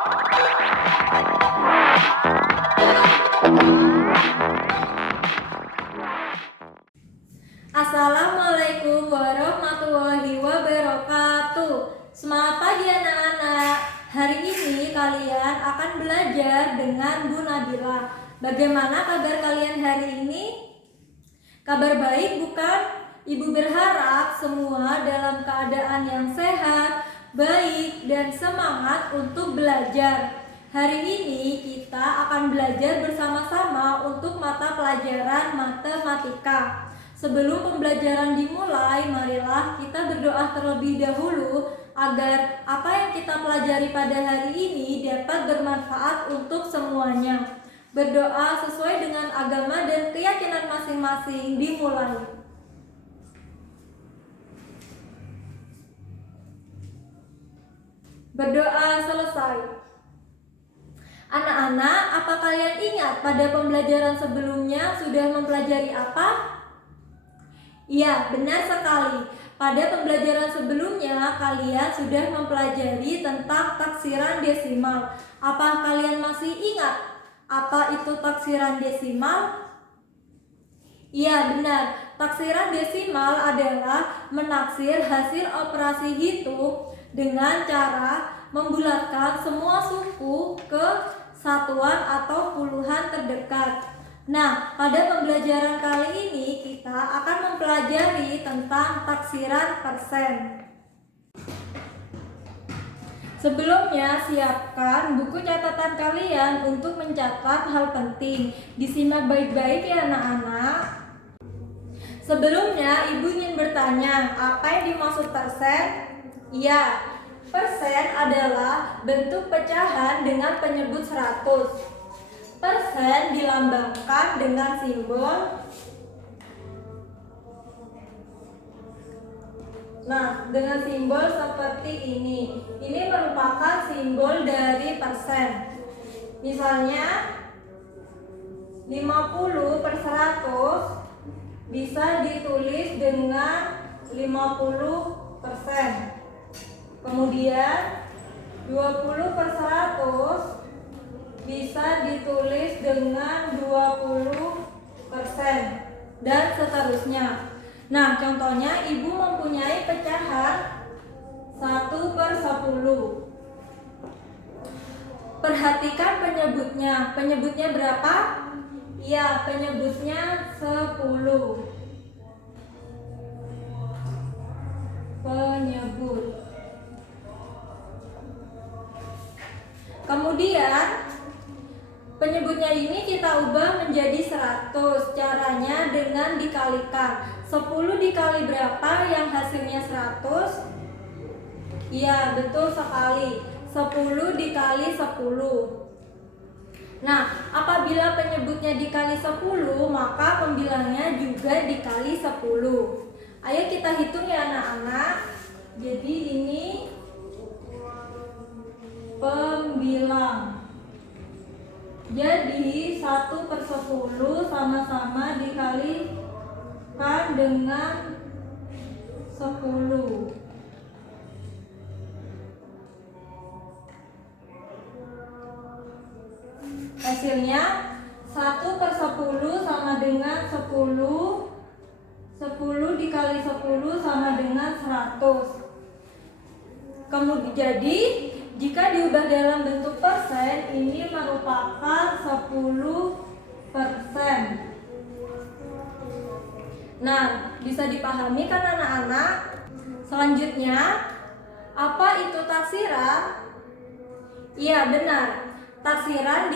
Assalamualaikum warahmatullahi wabarakatuh. Semangat pagi anak-anak. Hari ini kalian akan belajar dengan Bu Nabila. Bagaimana kabar kalian hari ini? Kabar baik bukan? Ibu berharap semua dalam keadaan yang sehat, baik, dan semangat untuk belajar. Hari ini kita akan belajar bersama-sama untuk mata pelajaran matematika. Sebelum pembelajaran dimulai, marilah kita berdoa terlebih dahulu agar apa yang kita pelajari pada hari ini dapat bermanfaat untuk semuanya. Berdoa sesuai dengan agama dan keyakinan masing-masing. Dimulai. Berdoa selesai. Anak-anak, apa kalian ingat pada pembelajaran sebelumnya sudah mempelajari apa? Iya, benar sekali. Pada pembelajaran sebelumnya, kalian sudah mempelajari tentang taksiran desimal. Apa kalian masih ingat apa itu taksiran desimal? Iya, benar. Taksiran desimal adalah menaksir hasil operasi hitung dengan cara membulatkan semua suku ke satuan atau puluhan terdekat. Nah, pada pembelajaran kali ini kita akan mempelajari tentang taksiran persen. Sebelumnya, siapkan buku catatan kalian untuk mencatat hal penting. Disimak baik-baik ya anak-anak. Sebelumnya, Ibu ingin bertanya, apa yang dimaksud persen? Iya, persen adalah bentuk pecahan dengan penyebut 100. Persen dilambangkan dengan simbol. Nah, dengan simbol seperti ini. Ini merupakan simbol dari persen. Misalnya 50 per 100 bisa ditulis dengan 50%. Kemudian 20 per 100 bisa ditulis dengan 20% dan seterusnya. Nah, contohnya Ibu mempunyai pecahan 1 per 10. Perhatikan penyebutnya. Penyebutnya berapa? Iya, penyebutnya 10. Penyebut. Kemudian penyebutnya ini kita ubah menjadi 100. Caranya dengan dikalikan. 10 dikali berapa yang hasilnya 100? Iya, betul sekali. 10 dikali 10. Nah, apabila penyebutnya dikali 10, maka pembilangnya juga dikali 10. Ayo kita hitung ya anak-anak. Jadi ini pembilang. Jadi 1 per 10 sama-sama dikalikan dengan 10. Hasilnya 1 per 10 sama dengan 10. 10 dikali 10 sama dengan 100. Kemudian jadi jika diubah dalam bentuk persen, ini merupakan 10%. Nah, bisa dipahami kan anak-anak? Selanjutnya, apa itu taksiran? Iya, benar. Taksiran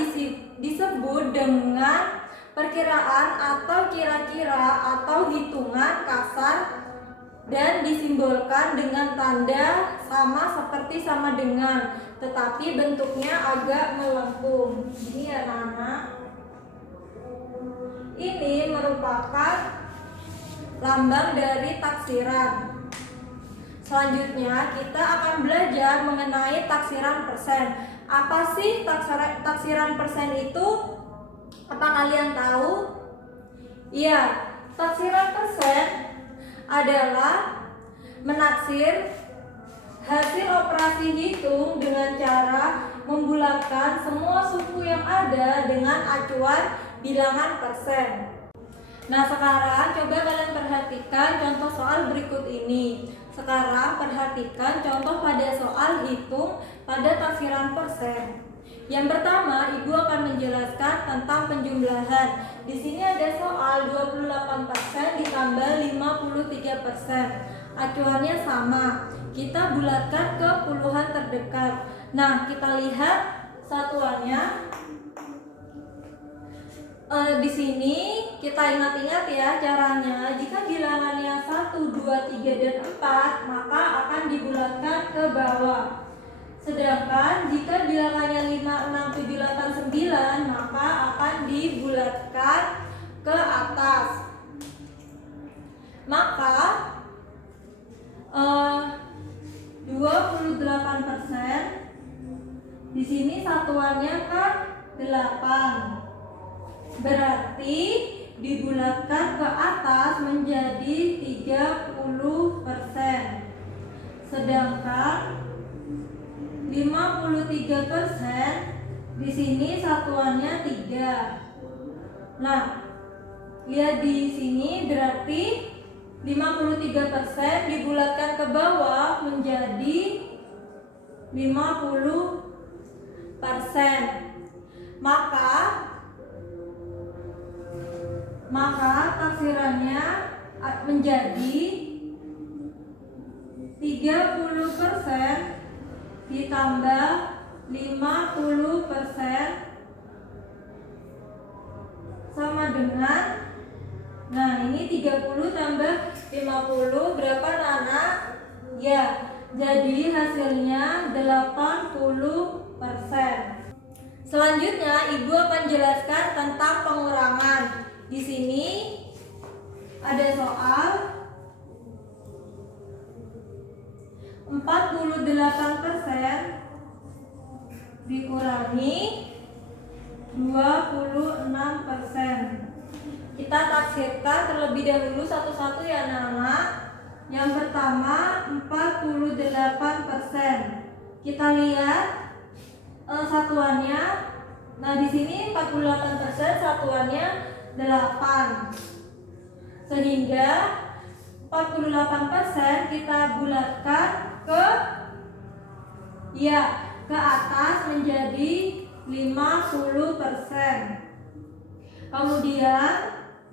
disebut dengan perkiraan atau kira-kira atau hitungan kasar dan disimbolkan dengan tanda sama seperti sama dengan, tetapi bentuknya agak melengkung. Ini ya anak-anak. Ini merupakan lambang dari taksiran. Selanjutnya kita akan belajar mengenai taksiran persen. Apa sih taksiran persen itu? Apa kalian tahu? Iya, taksiran persen adalah menaksir hasil operasi hitung dengan cara membulatkan semua suku yang ada dengan acuan bilangan persen. Nah, sekarang coba kalian perhatikan contoh soal berikut ini. Sekarang perhatikan contoh pada soal hitung pada taksiran persen. Yang pertama, Ibu akan menjelaskan tentang penjumlahan. Di sini ada soal 28% ditambah 53%. Acuannya sama. Kita bulatkan ke puluhan terdekat. Nah, kita lihat satuannya. Di sini kita ingat-ingat ya caranya. Jika bilangannya 1, 2, 3, dan 4, maka akan dibulatkan ke bawah. Sedangkan jika bilangannya 5, 6, 7, 8, 9, maka akan dibulatkan ke atas. Maka 28% di sini satuannya kan 8. Berarti dibulatkan ke atas menjadi 30%. Sedangkan 53% di sini satuannya 3. Nah, lihat di sini berarti 53% dibulatkan ke bawah menjadi 50%. Maka taksirannya menjadi 30% ditambah 50% sama dengan, nah ini 30 tambah 50 berapa Nana? Ya, jadi hasilnya 80%. Selanjutnya Ibu akan jelaskan tentang pengurangan. Di sini ada soal 48% dikurangi 26%. Kita taksirkan terlebih dahulu satu-satu ya Nana. Yang pertama 48%. Kita lihat satuannya. Nah, di sini 48% satuannya 8. Sehingga 48% kita bulatkan ke atas menjadi 50%. Kemudian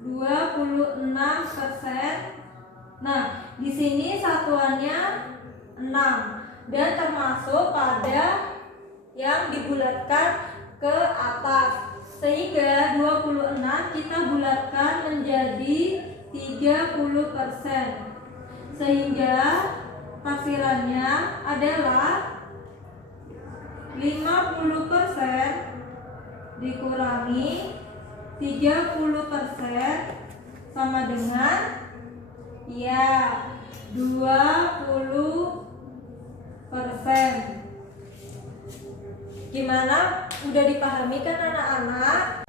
26%. Nah, di sini satuannya 6 dan termasuk pada yang dibulatkan ke atas. Sehingga 26 kita bulatkan menjadi 30%. Sehingga taksirannya adalah 50% dikurangi 30% sama dengan 20%. Gimana? Udah dipahami kan anak-anak?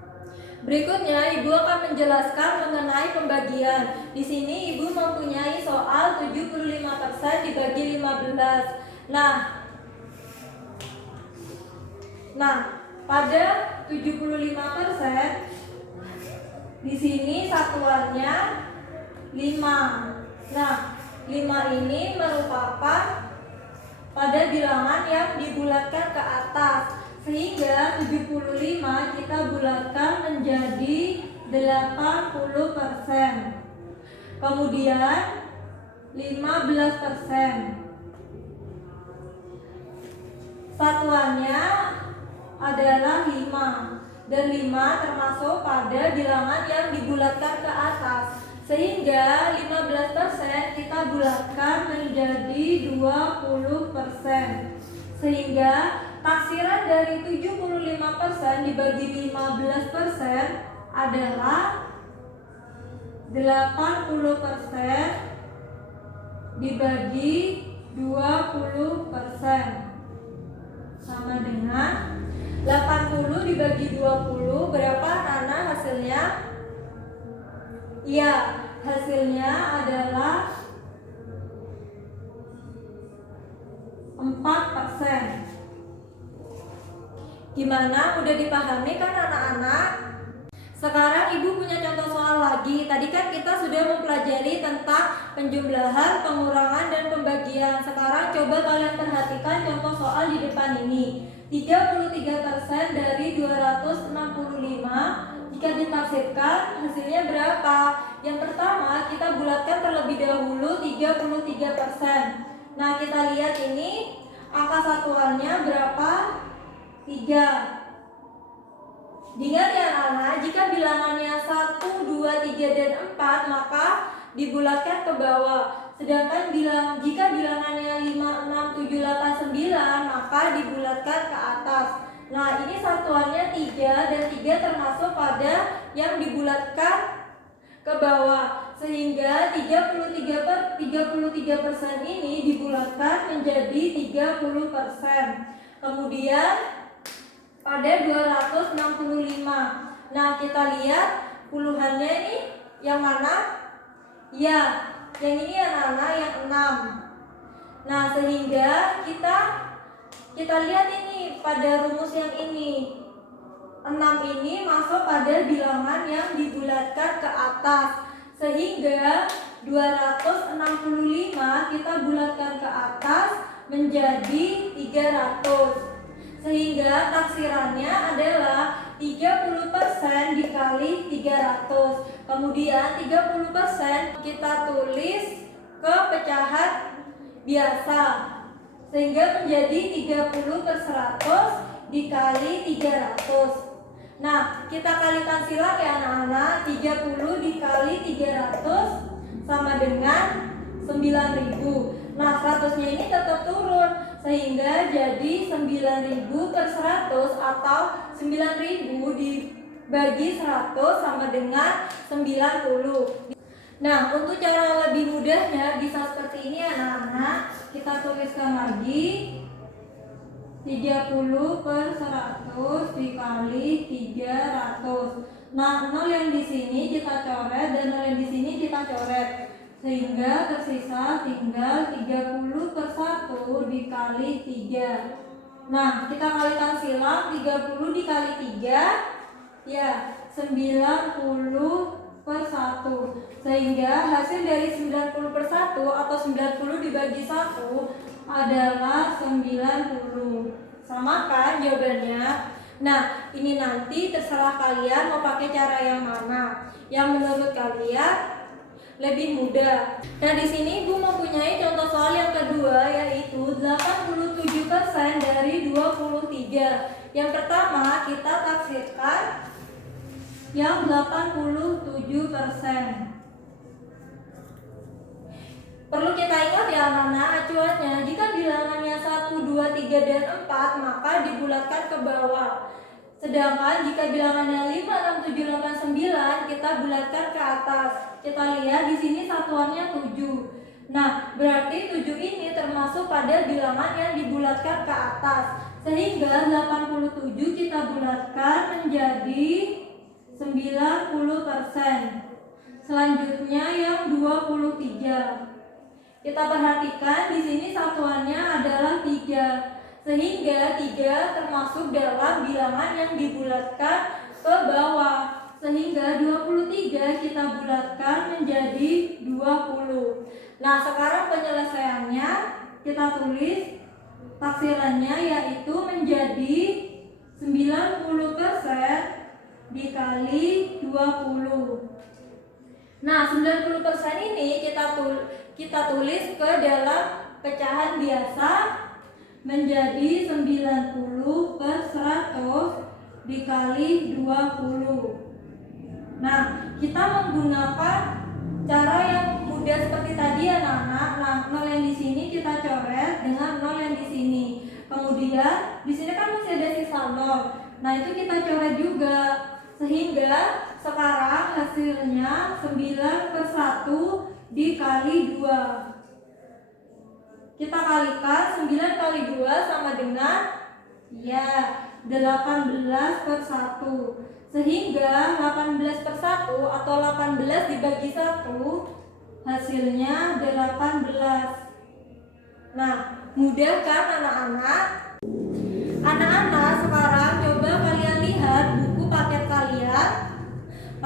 Berikutnya Ibu akan menjelaskan mengenai pembagian. Di sini Ibu mempunyai soal 75% dibagi 15. Nah, pada 75% di sini satuannya 5. Nah, 5 ini merupakan pada bilangan yang dibulatkan ke atas. Sehingga 75 kita bulatkan menjadi 80%. Kemudian 15%. Satuannya adalah 5. Dan 5 termasuk pada bilangan yang dibulatkan ke atas. Sehingga 15% kita bulatkan menjadi 20%. Sehingga taksiran dari 75% dibagi 15% adalah 80% dibagi 20%. Sama dengan 80 dibagi 20 berapa Nana hasilnya? Iya, hasilnya adalah 4%. Gimana? Udah dipahami kan anak-anak? Sekarang Ibu punya contoh soal lagi. Tadi kan kita sudah mempelajari tentang penjumlahan, pengurangan, dan pembagian. Sekarang coba kalian perhatikan contoh soal di depan ini. 33% dari 265 jika ditafsirkan hasilnya berapa? Yang pertama kita bulatkan terlebih dahulu 33%. Nah kita lihat ini angka satuannya berapa? 3. Diingat ya anak-anak, jika bilangannya 1, 2, 3, dan 4 maka dibulatkan ke bawah. Sedangkan jika bilangannya 5, 6, 7, 8, 9 maka dibulatkan ke atas. Nah ini satuannya 3 dan 3 termasuk pada yang dibulatkan ke bawah. Sehingga 33% ini dibulatkan menjadi 30%. Kemudian pada 265. Nah, kita lihat puluhannya ini yang mana? Ya, yang ini anak-anak yang 6. Nah, sehingga kita lihat ini pada rumus yang ini. 6 ini masuk pada bilangan yang dibulatkan ke atas. Sehingga 265 kita bulatkan ke atas menjadi 300. Sehingga taksirannya adalah 30% dikali 300. Kemudian 30% kita tulis ke pecahan biasa. Sehingga menjadi 30/100 dikali 300. Nah, kita kalikan silang ya anak-anak. 30 dikali 300 sama dengan 9.000. Nah, 100-nya ini tetap turun sehingga jadi 9.000/100 atau 9.000 dibagi 100 sama dengan 90. Nah, untuk cara lebih mudahnya bisa seperti ini anak-anak. Kita tuliskan lagi 30/100 dikali 300. Nah, 0 yang di sini kita coret dan 0 yang di sini kita coret. Sehingga tersisa tinggal 30/1 dikali 3. Nah, kita kalikan silang 30 dikali 3 ya 90/1. Sehingga hasil dari 90/1 atau 90 dibagi 1 adalah 90. Sama kan jawabannya? Nah, ini nanti terserah kalian mau pakai cara yang mana. Yang menurut kalian lebih mudah. Nah, di sini Ibu mempunyai contoh soal yang kedua yaitu 87% dari 23. Yang pertama kita taksirkan yang 87%. Perlu kita ingat ya anak-anak acuannya, jika bilangannya 1, 2, 3, dan 4 maka dibulatkan ke bawah. Sedangkan jika bilangannya 5, 6, 7, 8, 9 kita bulatkan ke atas. Kita lihat di sini satuannya 7. Nah, berarti 7 ini termasuk pada bilangan yang dibulatkan ke atas. Sehingga 87 kita bulatkan menjadi 90%. Selanjutnya yang 23. Kita perhatikan di sini satuannya adalah 3. Sehingga 3 termasuk dalam bilangan yang dibulatkan ke bawah. Sehingga 23 kita bulatkan menjadi 20. Nah, sekarang penyelesaiannya kita tulis taksirannya yaitu menjadi 90% dikali 20. Nah, 90% ini kita tulis ke dalam pecahan biasa menjadi 90/100 dikali 20. Nah, kita menggunakan cara yang mudah seperti tadi anak-anak. Nah, 0 yang di sini kita coret dengan 0 yang di sini. Kemudian di sini kan masih ada sisa 0. Nah, itu kita coret juga. Sehingga sekarang hasilnya 9/1 dikali 2. Kita kalikan 9 kali 2 sama dengan ya 18/1. Sehingga 18/1 atau 18 dibagi 1 hasilnya 18. Nah, mudah kan anak-anak? Anak-anak sekarang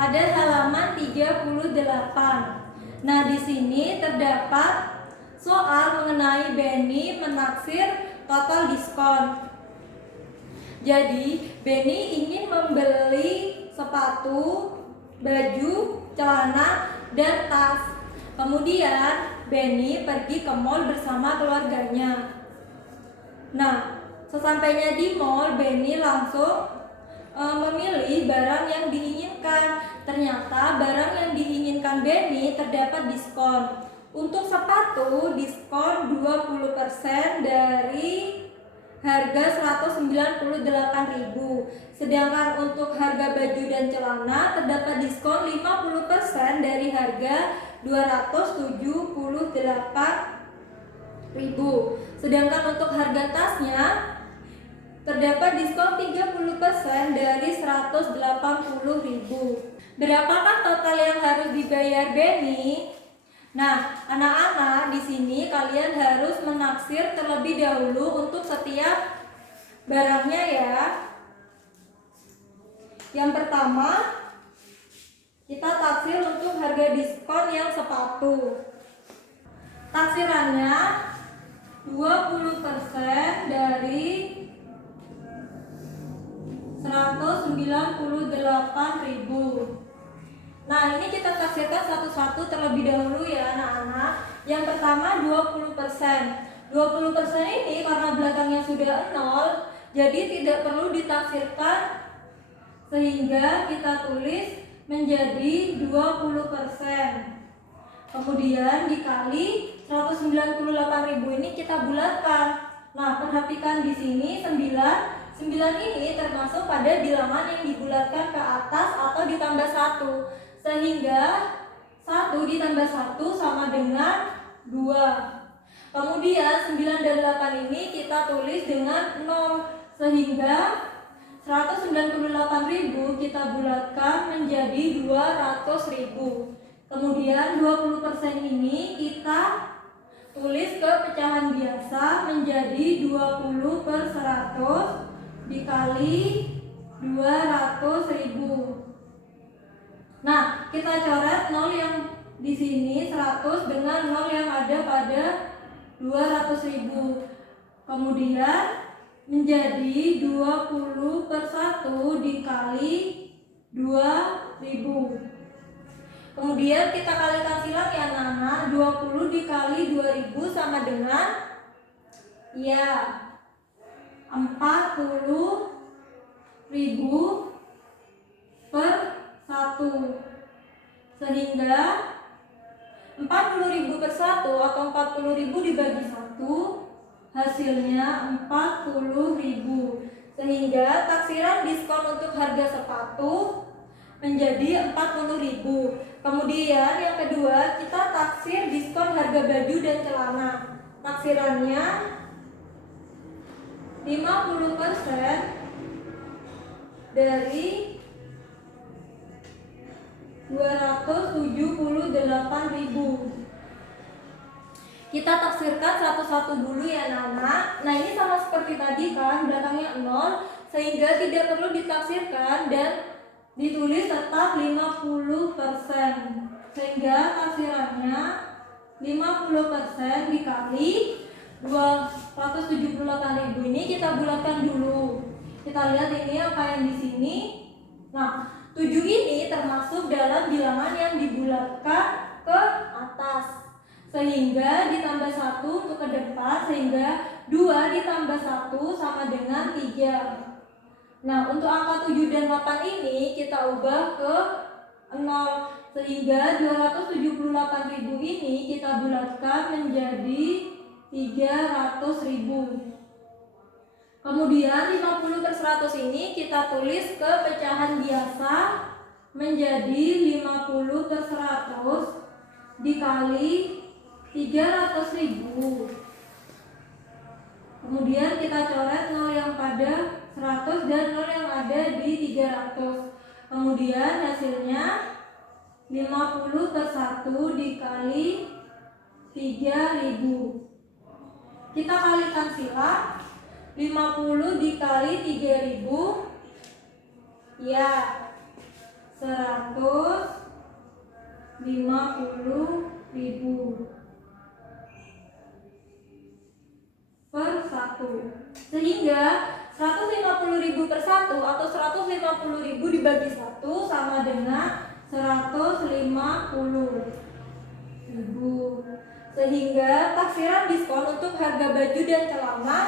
pada halaman 38. Nah, di sini terdapat soal mengenai Benny menaksir total diskon. Jadi, Benny ingin membeli sepatu, baju, celana, dan tas. Kemudian, Benny pergi ke mall bersama keluarganya. Nah, sesampainya di mall, Benny langsung memilih barang yang diinginkan. Ternyata barang yang diinginkan Benny terdapat diskon. Untuk sepatu diskon 20% dari harga 198.000. Sedangkan untuk harga baju dan celana terdapat diskon 50% dari harga 278.000. Sedangkan untuk harga tasnya terdapat diskon 30% dari 180.000. Berapakah total yang harus dibayar Benny? Nah, anak-anak, di sini kalian harus menaksir terlebih dahulu untuk setiap barangnya ya. Yang pertama, kita taksir untuk harga diskon yang sepatu. Taksirannya 20% dari 198.000. Nah, ini kita taksirkan satu-satu terlebih dahulu ya anak-anak. Yang pertama 20%. 20% ini karena belakangnya sudah 0, jadi tidak perlu ditaksirkan, sehingga kita tulis menjadi 20%. Kemudian dikali 198.000 ini kita bulatkan. Nah, perhatikan di sini 9 ini termasuk pada bilangan yang dibulatkan ke atas atau ditambah 1. Sehingga 1 ditambah 1 sama dengan 2. Kemudian 9 dan 8 ini kita tulis dengan 0. Sehingga 198.000 kita bulatkan menjadi 200.000. Kemudian 20% ini kita tulis ke pecahan biasa menjadi 20/100 dikali 200.000. Nah, kita coret 0 yang di sini 100 dengan 0 yang ada pada 200.000. Kemudian menjadi 20/1 dikali 2.000. Kemudian kita kalikan silang ya anak-anak. 20 dikali 2000 sama dengan 40.000 per 1. Sehingga 40.000 per 1 atau 40.000 dibagi 1 hasilnya 40.000. Sehingga taksiran diskon untuk harga sepatu menjadi 40.000. Kemudian yang kedua, kita taksir diskon harga baju dan celana. Taksirannya 50% dari 278.000. Kita taksirkan satu-satu dulu ya anak-anak. Nah, ini sama seperti tadi kan, belakangnya 0, sehingga tidak perlu ditaksirkan dan ditulis tetap 50%. Sehingga taksirannya 50% dikali 278.000 ini kita bulatkan dulu. Kita lihat ini apa yang di sini. Nah, 7 ini termasuk dalam bilangan yang dibulatkan ke atas. Sehingga ditambah 1 untuk ke depan, sehingga 2 ditambah 1 sama dengan 3. Nah, untuk angka 7 dan 8 ini kita ubah ke 0. Sehingga 278.000 ini kita bulatkan menjadi 300.000. Kemudian 50/100 ini kita tulis ke pecahan biasa menjadi 50/100 dikali 300.000. Kemudian kita coret 0 yang pada 100 dan 0 yang ada di 300. Kemudian hasilnya 50/1 dikali 3.000. Kita kalikan silang. 50 dikali 3.000 ya 10.000. 150.000 per 1. Sehingga 150.000 per 1 atau 150.000 dibagi 1 sama dengan 150.000. Sehingga taksiran diskon untuk harga baju dan celana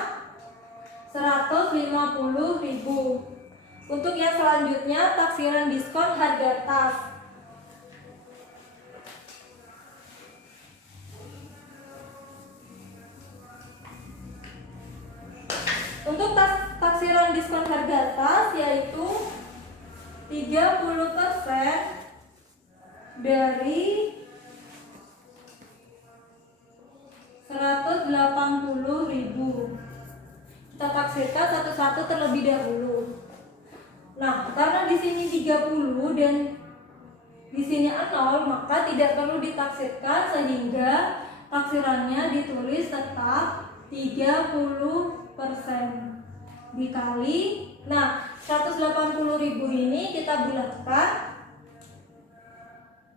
150.000. Untuk yang selanjutnya taksiran diskon harga tas. Untuk taksiran diskon harga tas yaitu 30% dari 180.000. Kita taksirkan satu-satu terlebih dahulu. Nah, karena di sini 30 dan di sini 0, maka tidak perlu ditaksirkan sehingga taksirannya ditulis tetap 30% dikali. Nah, 180.000 ini kita bulatkan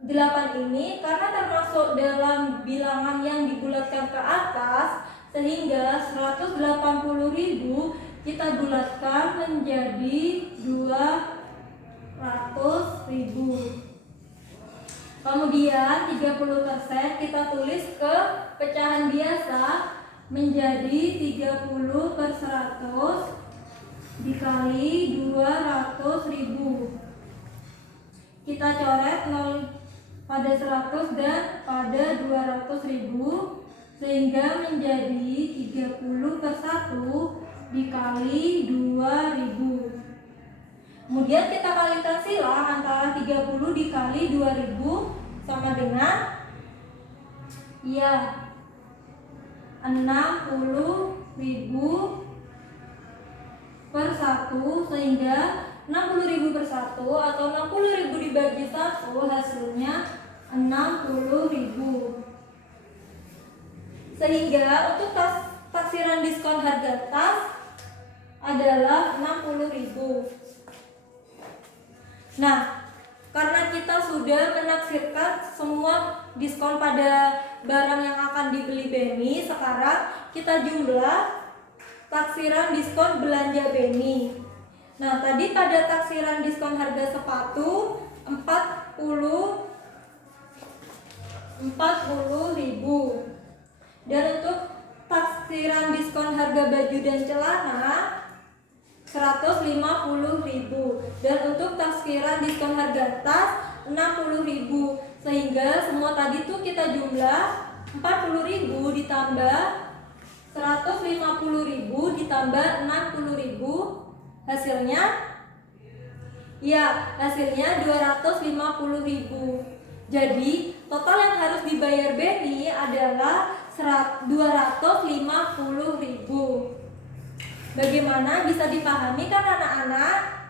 8 ini karena termasuk dalam bilangan yang dibulatkan ke atas, sehingga 180.000 kita bulatkan menjadi 200.000. Kemudian 30% kita tulis ke pecahan biasa menjadi 30/100 dikali 200.000. Kita coret 0 pada 100 dan pada 200.000 sehingga menjadi 30/1 dikali 2.000. Kemudian kita kalikan silang antara 30 dikali 2.000 sama dengan 60.000 per 1, sehingga 60.000 per 1 atau 60.000 dibagi 1 hasilnya 60.000. Sehingga untuk taksiran diskon harga tas adalah 60.000. Nah, karena kita sudah menaksirkan semua diskon pada barang yang akan dibeli Beni, sekarang kita jumlah taksiran diskon belanja Beni. Nah, tadi pada taksiran diskon harga sepatu 40.000. Dan untuk taksiran diskon harga baju dan celana 150.000. Dan untuk taksiran diskon harga tas 60.000. Sehingga semua tadi tuh kita jumlah 40.000 ditambah 150.000 ditambah 60.000. Hasilnya 250.000. Jadi total yang harus dibayar Beni adalah 250.000. Bagaimana, bisa dipahami kan anak-anak?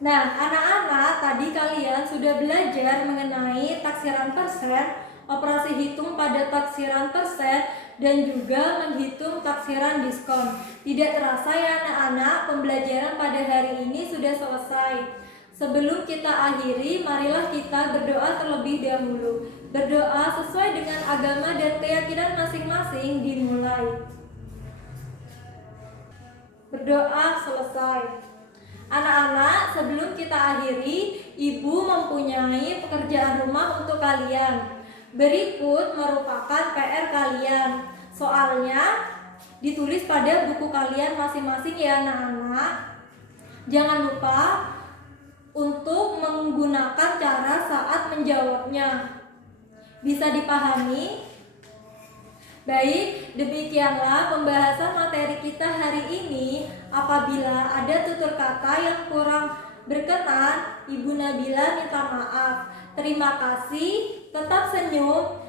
Nah, anak-anak, tadi kalian sudah belajar mengenai taksiran persen, operasi hitung pada taksiran persen, dan juga menghitung taksiran diskon. Tidak terasa ya anak-anak, pembelajaran pada hari ini sudah selesai. Sebelum kita akhiri, marilah kita berdoa terlebih dahulu. Berdoa sesuai dengan agama dan keyakinan masing-masing dimulai. Berdoa selesai. Anak-anak, sebelum kita akhiri, ibu mempunyai pekerjaan rumah untuk kalian. Berikut merupakan PR kalian. Soalnya ditulis pada buku kalian masing-masing ya anak-anak. Jangan lupa untuk menggunakan cara saat menjawabnya. Bisa dipahami? Baik, demikianlah pembahasan materi kita hari ini. Apabila ada tutur kata yang kurang berkenan, Ibu Nabila minta maaf. Terima kasih. Tetap senyum,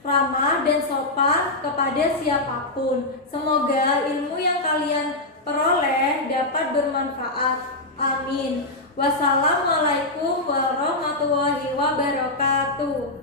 ramah dan sopan kepada siapapun. Semoga ilmu yang kalian peroleh dapat bermanfaat. Amin. Wassalamualaikum warahmatullahi wabarakatuh.